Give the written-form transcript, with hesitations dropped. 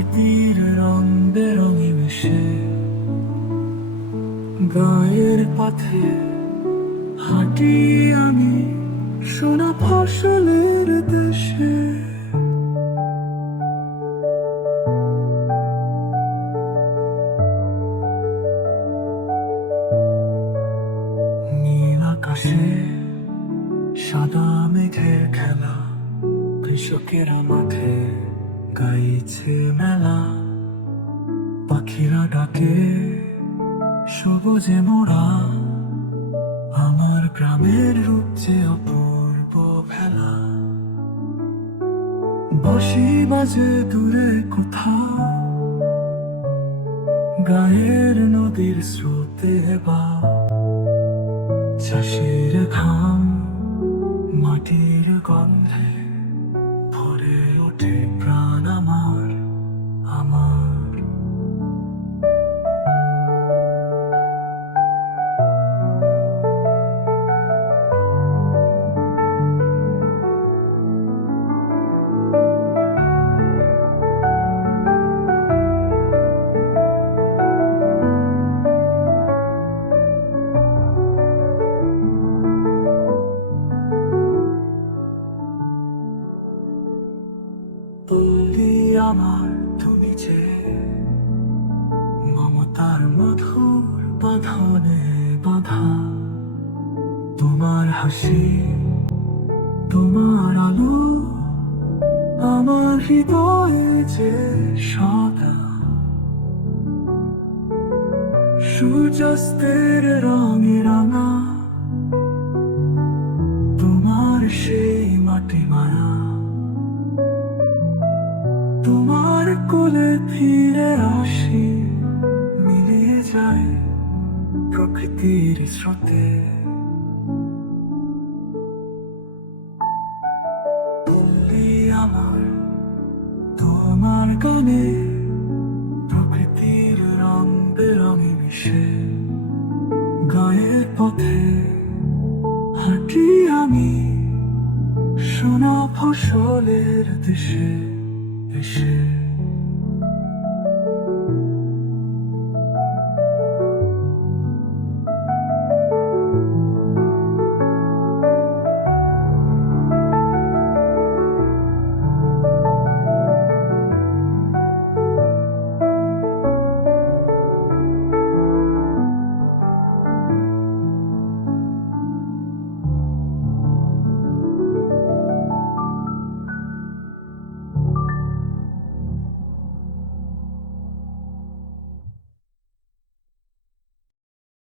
প্রকৃতির রং বেরঙে মিশে গায়ের পথে হাঁটি আমি সোনা ফসলের দেশে। নীল আকাশে সাদা মেঘের খেলা, কৃষকেরা মাঠে গাইছে মেলা, পাখিরা ডাকে সবুজে মোড়া, আমার গ্রামের রূপ যে অপূর্ব ভেলা। বাঁশি বাজে দূরে কোথাও, গায়ের নদীর স্রোতে বা চাষির ঘাম মাটির গন্ধে ভরে ওঠে প্রাণ আমার আমার। পল্লী আমার তুমি যে মমতার মধুর বাঁধনে বাঁধা, তোমার হাসি তোমার আলো আমার হৃদয়ে যে সদা। সূর্যাস্তের রঙে রাঙা তোমার সেই মাটি মায়া, তোমার কোলে ফিরে আসি মিলিয়ে যায় প্রকৃতির স্রোতে। পল্লী আমার তোমার গানে প্রকৃতির রং বেরঙে মিশে গায়ের পথে হাঁটি আমি সোনা ফসলের দেশে দেশে।